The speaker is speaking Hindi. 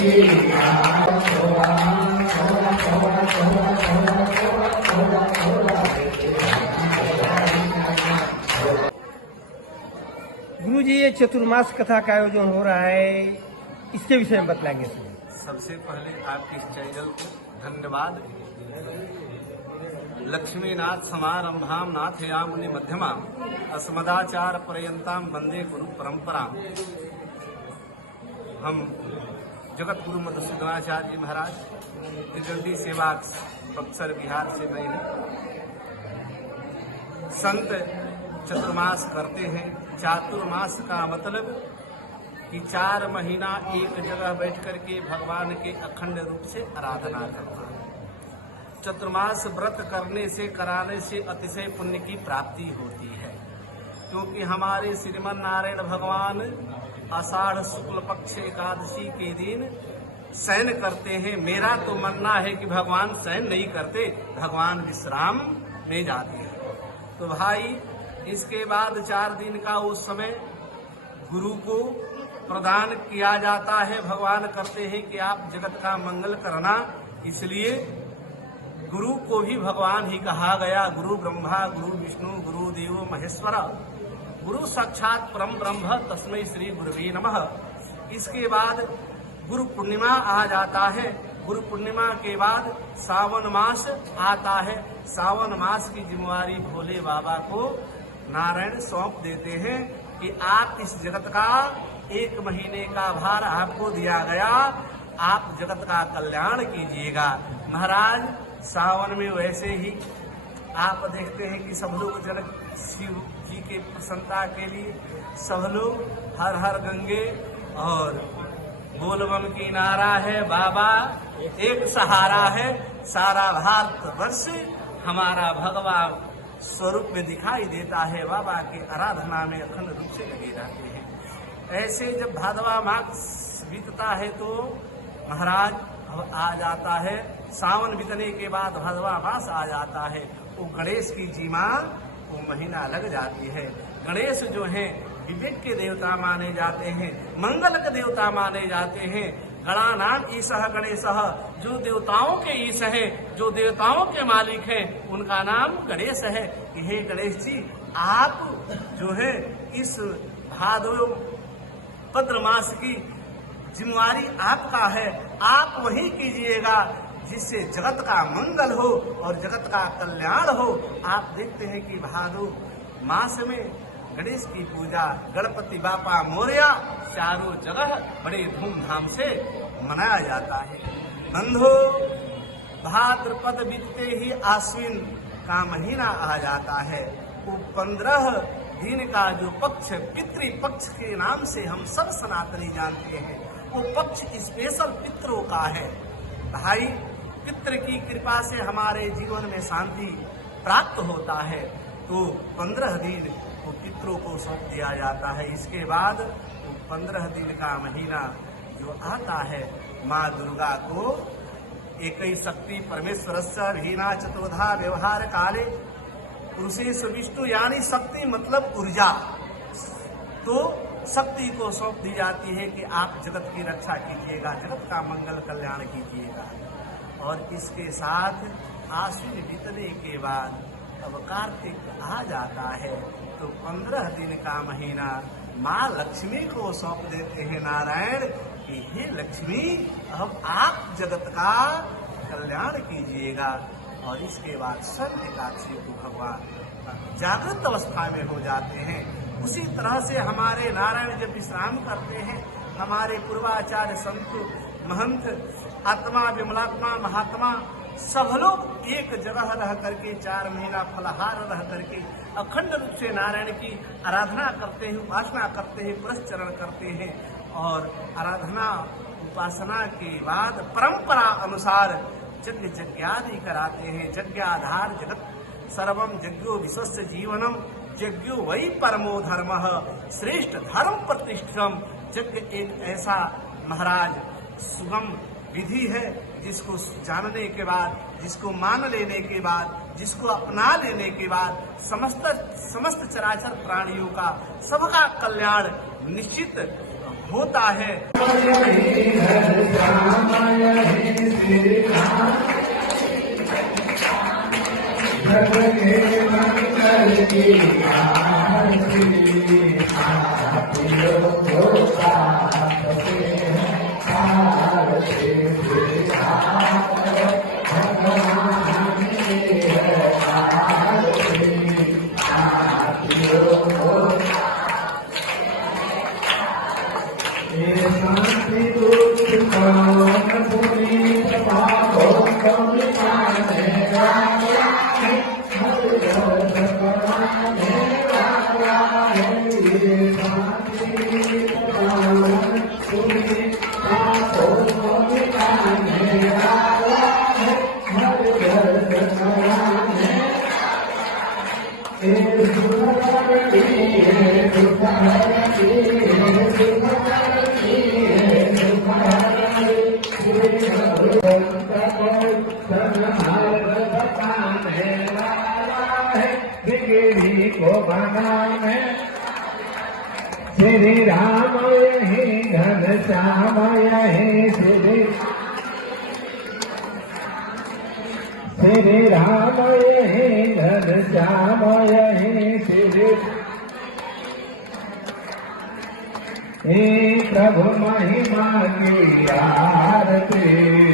गुरु जी, ये चतुर्मास कथा का आयोजन हो रहा है, इसके विषय में बतलाएंगे। सबसे पहले आपके इस चैनल को धन्यवाद। लक्ष्मीनाथ समारंभाम नाथयामुनि मध्यमाम अस्मदाचार पर्यंताम वंदे गुरु परंपराम। हम जगत गुरु मधुसूदनाचार्य जी महाराज त्रिगंडी सेवा बक्सर बिहार से मैं हूँ। संत चतुर्मास करते हैं। चातुर्मास का मतलब कि 4 महीना एक जगह बैठ करके भगवान के अखंड रूप से आराधना करना। चतुर्मास व्रत करने से कराने से अतिशय पुण्य की प्राप्ति होती है, क्योंकि हमारे श्रीमन नारायण भगवान आषाढ़ शुक्ल पक्ष एकादशी के दिन शयन करते हैं। मेरा तो मानना है कि भगवान शयन नहीं करते, भगवान विश्राम में जाते हैं। तो भाई, इसके बाद 4 दिन का उस समय गुरु को प्रदान किया जाता है। भगवान करते हैं कि आप जगत का मंगल करना, इसलिए गुरु को भी भगवान ही कहा गया। गुरु ब्रह्मा गुरु विष्णु गुरु देव महेश्वर, गुरु साक्षात परम ब्रह्म तस्मै श्री गुरुवे नमः। इसके बाद गुरु पूर्णिमा आ जाता है। गुरु पूर्णिमा के बाद सावन मास आता है। सावन मास की जिम्मेवारी भोले बाबा को नारायण सौंप देते हैं कि आप इस जगत का 1 महीने का भार आपको दिया गया, आप जगत का कल्याण कीजिएगा। महाराज, सावन में वैसे ही आप देखते हैं कि सब लोग जनक शिव जी के प्रसन्नता के लिए सब लोग हर हर गंगे और बोलबम की नारा है, बाबा एक सहारा है। सारा भारतवर्ष हमारा भगवान स्वरूप में दिखाई देता है। बाबा की आराधना में अखंड रूप से लगे रहते हैं। ऐसे जब भादवा मास बीतता है तो महाराज आ जाता है। सावन बीतने के बाद भादवा मास आ जाता है। वो गणेश की जीमा वो महीना लग जाती है। गणेश जो है विवेक के देवता माने जाते हैं, मंगल के देवता माने जाते हैं। गणानाम ईशः गणेशः, जो देवताओं के ईश है, जो देवताओं के मालिक हैं, उनका नाम गणेश है। कि हे गणेश जी, आप जो है इस भाद्रपद मास की जिम्मेवारी आपका है, आप वही कीजिएगा जिससे जगत का मंगल हो और जगत का कल्याण हो। आप देखते हैं कि भादो मास में गणेश की पूजा, गणपति बापा मोरया चारों जगह बड़े धूमधाम से मनाया जाता है। बंधो, भाद्रपद बीतते ही आश्विन का महीना आ जाता है। वो 15 दिन का जो पक्ष पितृपक्ष के नाम से हम सब सनातनी जानते हैं, वो पक्ष स्पेशल पितरों का है। भाई, पितृ की कृपा से हमारे जीवन में शांति प्राप्त होता है। तो 15 दिन वो पितरों को सौंप दिया जाता है। इसके बाद वो 15 दिन का महीना जो आता है, माँ दुर्गा को एक ही शक्ति परमेश्वरस्य हीना चतुर्धा व्यवहार काले पुरुषेश विष्णु, यानी शक्ति मतलब ऊर्जा, तो शक्ति को सौंप दी जाती है कि आप जगत की रक्षा कीजिएगा, जगत का मंगल कल्याण कीजिएगा। और इसके साथ आश्विन बीतने के बाद अब कार्तिक आ जाता है। तो 15 दिन का महीना माँ लक्ष्मी को सौंप देते हैं नारायण कि हे लक्ष्मी, अब आप जगत का कल्याण कीजिएगा। और इसके बाद शनि एकादशी को भगवान जागृत अवस्था में हो जाते हैं। उसी तरह से हमारे नारायण जब विश्राम करते हैं, हमारे पूर्वाचार्य संत महंत आत्मा विमलात्मा महात्मा सब लोग एक जगह रह करके 4 महीना फलहार रह करके अखंड रूप से नारायण की आराधना करते हैं, उपासना करते हैं, पुरस्चरण करते हैं। और आराधना उपासना के बाद परंपरा अनुसार यज्ञ यज्ञादि कराते हैं। यज्ञाधार जगत सर्वम यज्ञो विश्वस्य जीवनम यज्ञो वही परमो धर्मः श्रेष्ठ धर्म प्रतिष्ठितम। यज्ञ एक ऐसा महाराज सुगम विधि है जिसको जानने के बाद, जिसको मान लेने के बाद, जिसको अपना लेने के बाद समस्त चराचर प्राणियों का सबका कल्याण निश्चित होता है। को बनाने श्री राम यही घन श्याम यही श्री राम यही घन श्याम यही श्री हे प्रभु महिमा की आरती